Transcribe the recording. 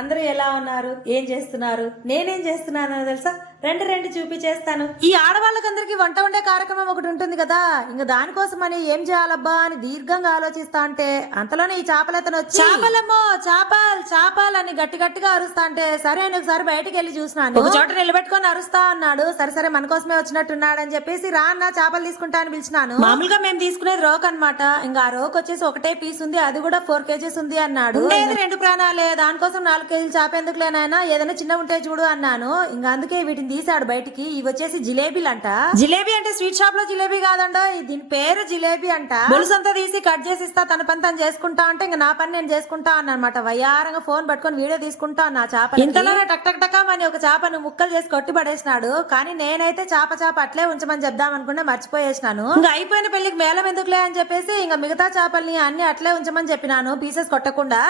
అందరూ ఎలా ఉన్నారు, ఏం చేస్తున్నారు, నేనేం చేస్తున్నానో తెలుసా? రెండు చూపించేస్తాను. ఈ ఆడవాళ్ళకందరికి వంట వండే కార్యక్రమం ఒకటి ఉంటుంది కదా, ఇంకా దానికోసమని ఏం చేయాలబ్బా అని దీర్ఘంగా ఆలోచిస్తా అంటే అంతలోనే ఈ చేపలతను వచ్చి చేపలమ్మో చేపలు అని గట్టిగా అరుస్తా అంటే సరే అని ఒకసారి బయటకు వెళ్ళి చూసినాను. ఒక చోట నిలబెట్టుకొని అరుస్తా అన్నాడు. సరే మన కోసమే వచ్చినట్టున్నాడు అని చెప్పేసి రా అన్న చేపలు తీసుకుంటా అని పిలిచినాను. మామూలుగా మేము తీసుకునేది రోక్ అనమాట. ఇంకా ఆ రోక్ వచ్చేసి ఒకటే పీస్ ఉంది, అది కూడా 4 kgs ఉంది అన్నాడు. 2 ప్రాణాలే, దానికోసం 4 kg చేప ఎందుకు లేనాయనా, ఏదైనా చిన్న ఉంటే చూడు అన్నాను. ఇంకా అందుకే వీటిని తీసాడు బయటికి. ఇవి వచ్చేసి జిలేబీలు అంట. జిలేబీ అంటే స్వీట్ షాప్ లో జిలేబీ కాదండ, దీని పేరు జిలేబీ అంట. బులుసంతా తీసి కట్ చేసి ఇస్తా, తన పని తను చేసుకుంటా అంటే ఇంకా నా పని నేను చేసుకుంటా అన్నమాట. వయ్యారంగా ఫోన్ పట్టుకొని వీడియో తీసుకుంటా నా చేప. ఇంతలోనే టక్ అని ఒక చేపను ముక్కలు చేసి కొట్టి పడేసినాడు. కానీ నేనైతే చేప అట్లే ఉంచమని చెప్దాం అనుకుంటే మర్చిపోయేసినాను. ఇంకా అయిపోయిన పెళ్లికి మేళం ఎందుకులే అని చెప్పేసి ఇంకా మిగతా చేపల్ని అన్ని అట్లే ఉంచమని చెప్పినాను, పీసెస్ కొట్టకుండా.